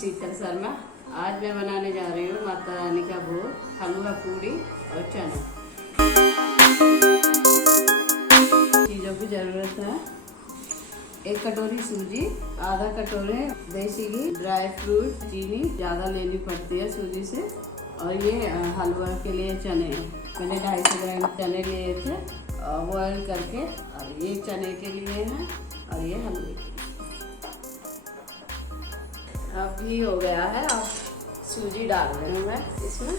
शीतल शर्मा। आज मैं बनाने जा रही हूँ माता रानी का भोग, हलवा पूरी और चना। चीज़ों की ज़रूरत है, 1 कटोरी सूजी, आधा कटोरी देसी घी, ड्राई फ्रूट, चीनी ज़्यादा लेनी पड़ती है सूजी से। और ये हलवा के लिए चने, मैंने 250 ग्राम चने लिए थे बॉयल करके, और ये चने के लिए है और ये हलवे के लिए। अब घी हो गया है, अब सूजी डाल रही हूँ मैं इसमें।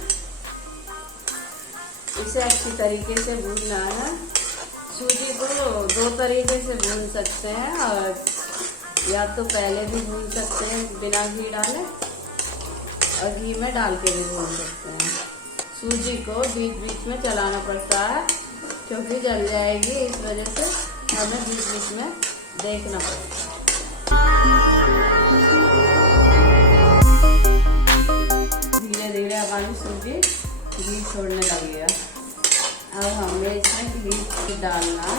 इसे अच्छी तरीके से भूनना है। सूजी को 2 तरीके से भून सकते हैं, और या तो पहले भी भून सकते हैं बिना घी डाले, और घी में डाल के भी भून सकते हैं। सूजी को बीच बीच में चलाना पड़ता है क्योंकि जल जाएगी, इस वजह से हमें बीच बीच में देखना पड़ता है। धीरे धीरे हमारी सूजी घी छोड़ने लगी है। अब हमें इसमें घी डालना है।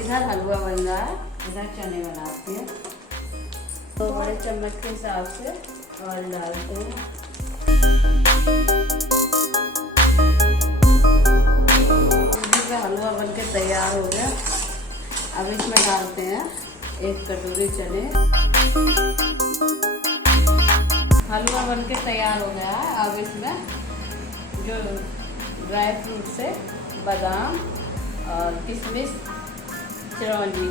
इधर हलवा बन रहा है, इधर चने बनाते हैं। 2 बड़े चम्मच के हिसाब से ऑयल डालते हैं। सूजी का हलवा बनके तैयार हो गया। अब इसमें डालते हैं 1 कटोरी चने। हलवा बनके तैयार हो गया है। अब इसमें जो ड्राई फ्रूट से बादाम और किशमिश, चिरौंजी,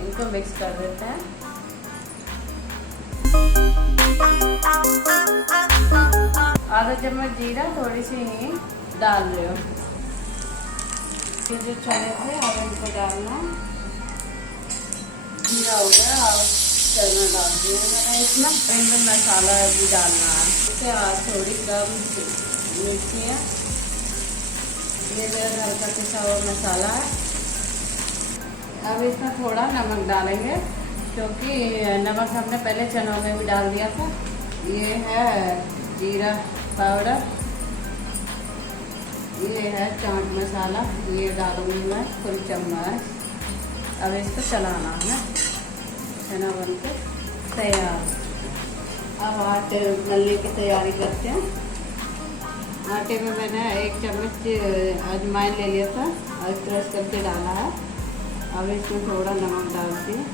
इनको मिक्स कर देते हैं। आधा चम्मच जीरा, थोड़ी सी हींग डाल रहे हो। ये जो चने थे अब इनको डालना। जीरा हो गया, अब चना डाल दिया मैंने इसमें। इनमें मसाला भी डालना है। इसे थोड़ी कम मिर्ची है, ये मेरा हल्का पिसा हुआ मसाला है। अब इसमें थोड़ा नमक डालेंगे क्योंकि नमक हमने पहले चनों में भी डाल दिया था। ये है जीरा पाउडर, ये है चाट मसाला, ये डालूंगी मैं फुल चम्मच। अब इसको चलाना है। चना बनके तैयार। अब आटे मलने की तैयारी करते हैं। आटे में मैंने 1 चम्मच अजवाइन ले लिया था और क्रश करके डाला है। अब इसमें थोड़ा नमक डालती हूँ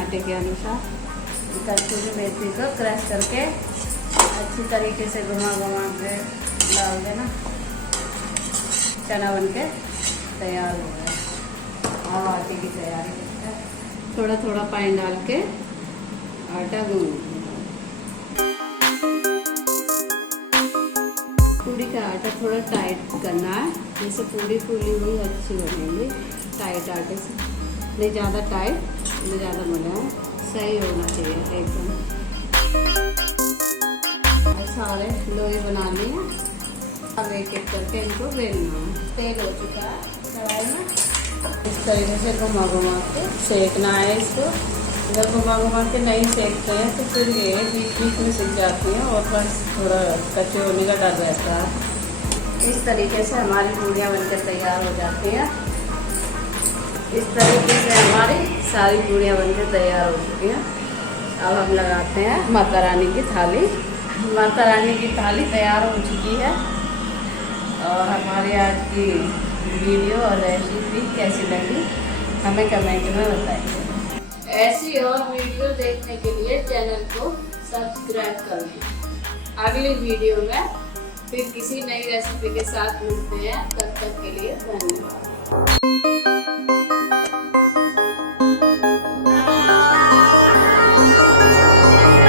आटे के अनुसार। कस्तूरी मेथी को क्रश करके अच्छी तरीके से घुमा के डाल देना। चना बनके तैयार हो गया। अब आटे की तैयारी करते हैं। थोड़ा थोड़ा पानी डाल के आटा गूंद। पूरी का आटा थोड़ा टाइट करना है, जिससे पूरी फूली हुई अच्छी बनेगी। टाइट आटे से, नहीं ज़्यादा टाइट नहीं ज़्यादा मुलायम, सही होना चाहिए एकदम। सारे लोई बना लिए। अब एक एक करके इनको बेलना है। तेल हो चुका है कढ़ाई में। इस तरीके से घुमा के सेकना है इसको। अगर घुमा के नहीं सेकते हैं तो फिर ये बीच बीच में सीख जाती हैं और बस थोड़ा कच्चे होने का डर रहता है। इस तरीके से हमारी पूरियाँ बनकर तैयार हो जाती हैं। इस तरीके से हमारी सारी पूरियाँ बनकर तैयार हो चुकी हैं। अब हम लगाते हैं माता रानी की थाली। माता रानी की थाली तैयार हो चुकी है। और हमारी आज की वीडियो और रेसिपी कैसी लगी हमें कमेंट में बताइए। ऐसी और वीडियो देखने के लिए चैनल को सब्सक्राइब कर लें। अगली वीडियो में फिर किसी नई रेसिपी के साथ मिलते हैं। तब तक के लिए धन्यवाद।